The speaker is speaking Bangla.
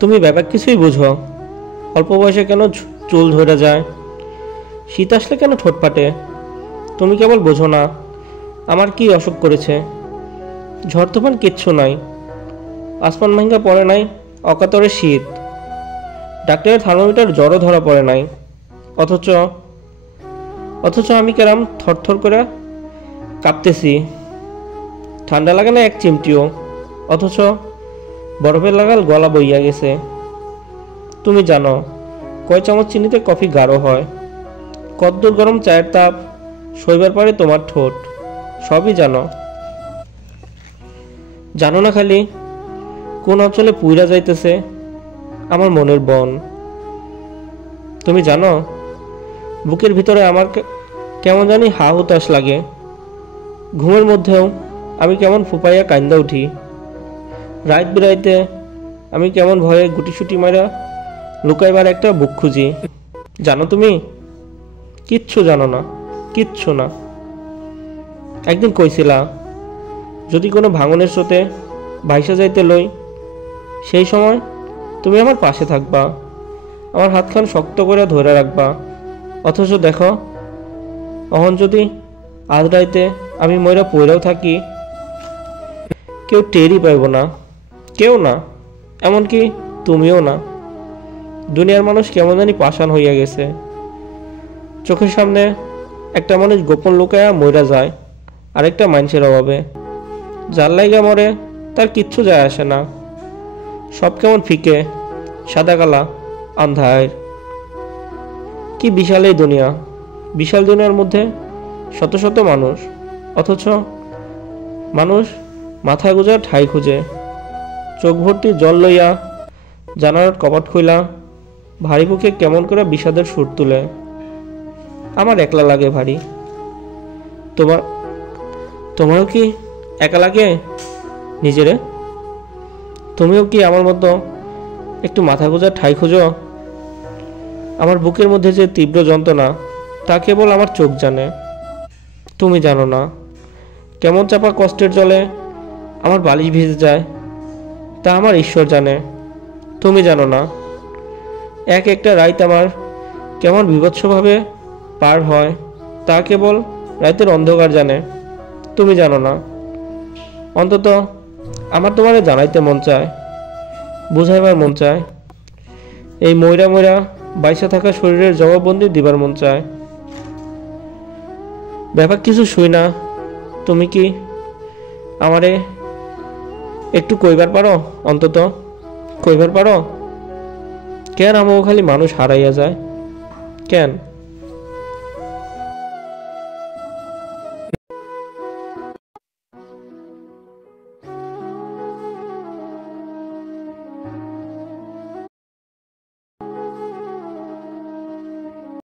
তুমি ব্যাপার কিছুই বুঝো। অল্প বয়সে কেন চুল ঝরে যায়, শীত আসলে কেন ঠোঁট ফাটে। তুমি কেবল বোঝো না আমার কি অসুখ করেছে। ঝড় তুফান কিচ্ছু নাই, আসমান ভাঙ্গা পড়ে নাই, অকাতরে শীত, ডাক্তারের থার্মোমিটার জ্বরও ধরা পড়ে নাই। অথচ অথচ আমি কেরাম থরথর করে কাঁপতেছি। ঠান্ডা লাগে না এক চিমটিও, অথচ বরফের লাগাল গলা বইয়া গেছে। তুমি জানো কয় চামচ চিনিতে কফি গাঢ় হয়, কদ্দুর গরম চায়ের তাপ সইবার পারে তোমার ঠোঁট। সবই জানো। জানো না খালি কোন অঞ্চলে পুইরা যাইতেছে আমার মনের বন। তুমি জানো বুকের ভিতরে আমার কেমন জানি হা হুতাশ লাগে। ঘুমের মধ্যেও আমি কেমন ফুপাইয়া কান্দা উঠি। রাত বিরাইতে আমি কেমন ভয়ে গুটিসুটি মারা লুকাইবার একটা বুক খুঁজি। জানো তুমি? কিচ্ছু জানো না, কিচ্ছু না। একদিন কইছিলা যদি কোনো ভাঙনের স্রোতে ভাইসা যাইতে লই, সেই সময় তুমি আমার পাশে থাকবা, আমার হাতখান শক্ত করে ধরে রাখবা। অথচ দেখো অহন যদি আজ রাইতে আমি ময়রা পইরাও থাকি, কেউ টেরই পাইব না, কেউ না, এমনকি তুমিও না। দুনিয়ার মানুষ কেমন জানি পাষাণ হইয়া গেছে। চোখের সামনে একটা মানুষ গোপন লুকায়া মইরা যায় আরেকটা মানুষের অভাবে। যার লাইগা মরে তার কিচ্ছু যায় আসে না। সব কেমন ফিকে, সাদা কালা, আন্ধার। কি বিশাল এই দুনিয়া! বিশাল দুনিয়ার মধ্যে শত শত মানুষ, অথচ মানুষ মাথা গুঁজা ঠাই খুঁজে। চোখ ভর্তি জল লইয়া জানালার কপাট খুইলা ভারী বুকে কেমন করে বিষাদের সুর তুলে। আমার একলা লাগে ভারী। তোমারও কি একা লাগে নিজেরে? তুমিও কি আমার মতো একটু মাথা গোঁজার ঠাই খুঁজো? আমার বুকের মধ্যে যে তীব্র যন্ত্রণা তা কেবল আমার চোখ জানে, তুমি জানো না। কেমন চাপা কষ্টের জলে আমার বালিশ ভিজে যায় তা আমার ঈশ্বর জানে, তুমি জানো না। এক একটা রাত আমার কেমন বিভৎসভাবে পার হয় তা কেবল রাতের অন্ধকার জানে, তুমি জানো না। অন্তত আমার তোমারে জানাইতে মন চায়, বুঝাইবার মন চায়। এই ময়রা ময়রা বাইসা থাকা শরীরের জবাববন্দি দিবার মন চায়। ব্যাপার কিছু শুই না। তুমি কি আমারে একটু কইবার পারো? অন্তত কইবার পারো কেন আমাকে খালি মানুষ হারাইয়া যায়? কেন?